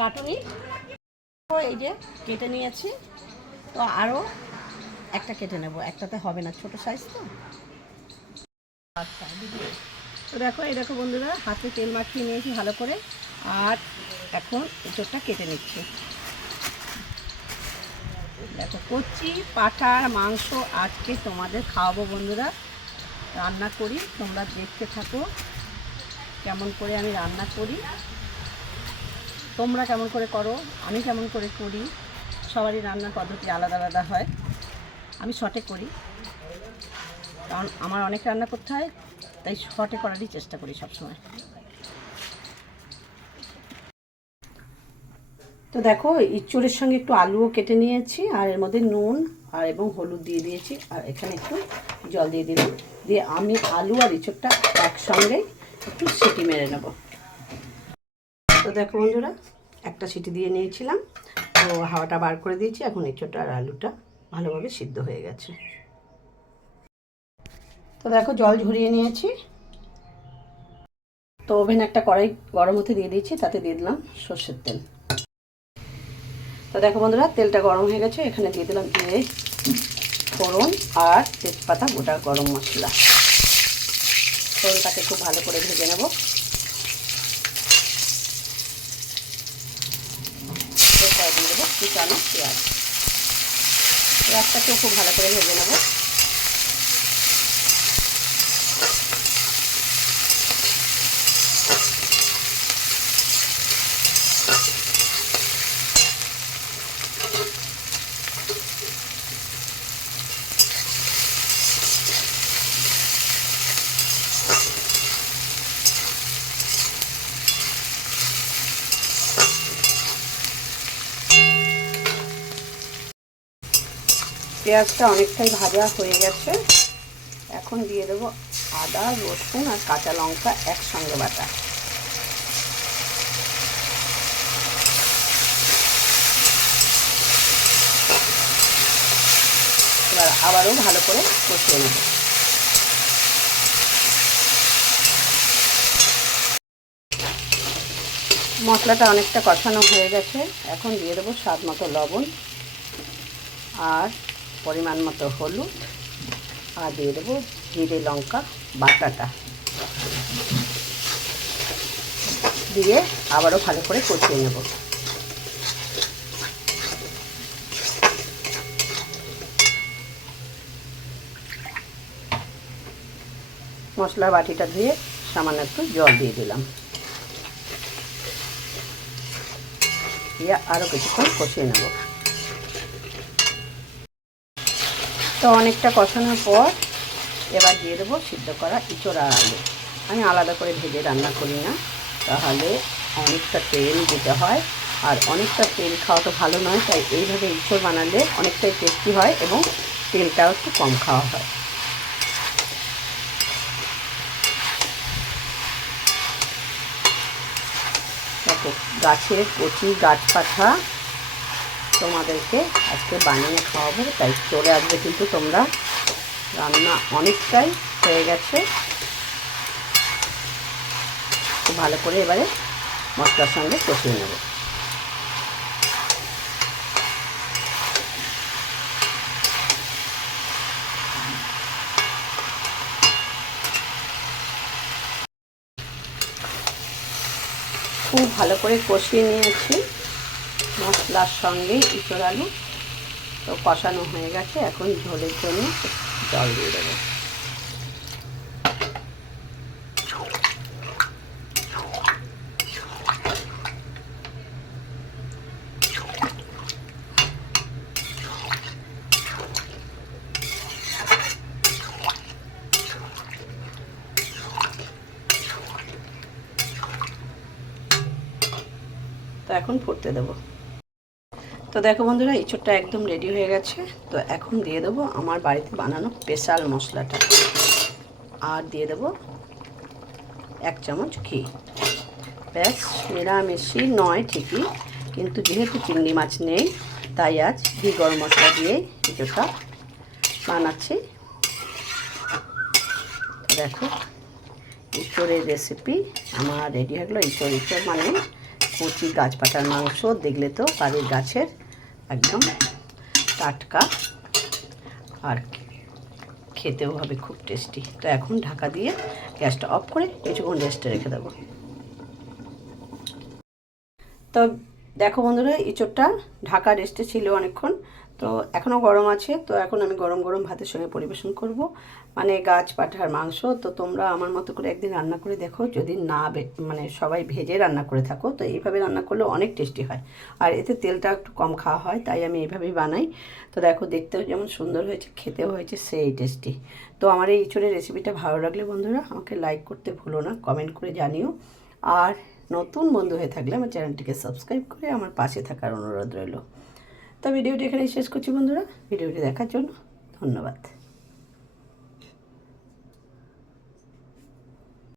কাটুনি। এই যে কেটে নিয়েছি। তো আরও একটা কেটে নেব। একটাতে হবে না, ছোট সাইজ তো। আচ্ছা তো দেখো, এই দেখো বন্ধুরা, হাতে তেল মাখিয়ে নিয়েছি ভালো করে। আর এখন এঁচোড়টা কেটে নিচ্ছি। দেখো, কচি, পাঠার মাংস আজকে তোমাদের খাওয়াবো বন্ধুরা। রান্না করি, তোমরা দেখতে থাকো। কেমন করে আমি রান্না করি। তোমরা কেমন করে করো, আমি কেমন করে করি, সবারই রান্নার পদ্ধতি আলাদা আলাদা হয়। আমি শর্টে করি, কারণ আমার অনেক রান্না করতে হয়, তাই শর্টে করারই চেষ্টা করি সবসময়। তো দেখো, ইঁচড়ের সঙ্গে একটু আলুও কেটে নিয়েছি, আর এর মধ্যে নুন আর এবং হলুদ দিয়ে দিয়েছি, আর এখানে একটু জল দিয়ে দিলাম। দিয়ে আমি আলু আর ইঁচড়টা একসঙ্গে একটু সিটি মেরে নেব। তো দেখো বন্ধুরা, একটা সিটি দিয়ে নিয়েছিলাম। তো হাওয়াটা বার করে দিয়েছি, এখন ইঁচড়টা আর আলুটা ভালোভাবে সিদ্ধ হয়ে গেছে। তো দেখো জল ঝরিয়ে নিয়েছি। তো ওভেন একটা কড়াই গরম হতে দিয়ে দিয়েছি, তাতে দিয়ে দিলাম সর্ষের তেল। তো দেখো বন্ধুরা, তেলটা গরম হয়ে গেছে, এখানে দিয়ে দিলাম দিয়ে ফোড়ন আর তেজপাতা, গোটা গরম মশলা। ফোড়নটাকে খুব ভালো করে ভেজে নেব এরপর দিয়ে দেবো কুচানো পেঁয়াজ। পেঁয়াজটাকেও খুব ভালো করে ভেজে নেব। পেঁয়াজটা অনেকটাই ভাজা হয়ে গেছে। এখন দিয়ে দেবো আদা, রসুন আর কাঁচা লঙ্কা একসঙ্গে বাটা। এবার আবারও ভালো করে কষিয়ে নেব। মশলাটা অনেকটা কষানো হয়ে গেছে। এখন দিয়ে দেবো স্বাদ মতো লবণ আর পরিমাণ মতো হলুদ আর দিয়ে দেবো জিরে লঙ্কা বাটাটা। দিয়ে আবারও ভালো করে কষিয়ে নেব। মশলা বাটিটা ধুয়ে সামান্য একটু জল দিয়ে দিলাম। দিয়ে আরও কিছুক্ষণ কষিয়ে নেব। তো অনেকটা কষানোর পর এবার দিয়ে দেবো সিদ্ধ করা ইঁচড় আলু। আমি আলাদা করে ভেজে রান্না করি না, তাহলে অনেকটা তেল দিতে হয়। আর অনেকটা তেল খাওয়া তো ভালো নয়, তাই এইভাবে ইঁচড় বানালে অনেকটাই টেস্টি হয় এবং তেলটাও একটু কম খাওয়া হয়। গাছের কচি গাছ পাঠা তোমাদেরকে আজকে বানিয়ে খাওয়াবো, তাই চলে আসবে কিন্তু তোমরা। রান্না অনেকটাই হয়ে গেছে। খুব ভালো করে এবারে মশলার সঙ্গে কষিয়ে নেব। খুব ভালো করে কষিয়ে নিয়েছি। মশলার সঙ্গে ইঁচড় আলু। তো কষানো হয়ে গেছে, এখন ঝোলের জন্য জল দিয়ে দেবো। এখন ফুটতে দেবো। তো দেখো বন্ধুরা ইঁচড়টা একদম রেডি হয়ে গেছে। তো এখন দিয়ে দেবো আমার বাড়িতে বানানো স্পেশাল মশলাটা। আর দিয়ে দেবো এক চামচ ঘি। ব্যাস নিরামিষি নয় ঠিকই, কিন্তু যেহেতু চিংড়ি মাছ নেই, তাই আজ ঘি গরম মশলা দিয়ে ইঁচড়টা বানাচ্ছি। দেখো, ইঁচড়ের রেসিপি আমার রেডি হয়ে গেলো। ইঁচড় ইঁচড় মানে কচি গাছ পাটার মাংস, দেখলে তো বাড়ির গাছের একদম টাটকা আর খেতেও হবে খুব টেস্টি। তো এখন ঢাকা দিয়ে গ্যাসটা অফ করে কিছুক্ষণ রেস্টে রেখে দেবো। তো দেখো বন্ধুরা ইঁচড়টা ঢাকা রেস্টে ছিল অনেকক্ষণ। তো এখনও গরম আছে, তো এখন আমি গরম গরম ভাতের সঙ্গে পরিবেশন করব। মানে গাছ, পাঠার, মাংস, তো তোমরা আমার মতো করে একদিন রান্না করে দেখো। যদি না মানে সবাই ভেজে রান্না করে থাকো, তো এইভাবে রান্না করলে অনেক টেস্টি হয়। আর এতে তেলটা একটু কম খাওয়া হয়, তাই আমি এইভাবেই বানাই। তো দেখো, দেখতেও যেমন সুন্দর হয়েছে, খেতেও হয়েছে, সেই টেস্টি। তো আমার এই ইঁচড়ের রেসিপিটা ভালো লাগলে বন্ধুরা, আমাকে লাইক করতে ভুলো না, কমেন্ট করে জানিও। আর নতুন বন্ধু হয়ে থাকলে আমার চ্যানেলটিকে সাবস্ক্রাইব করে আমার পাশে থাকার অনুরোধ রইল। তো ভিডিওটি এখানেই শেষ করছি বন্ধুরা। ভিডিওটি দেখার জন্য ধন্যবাদ।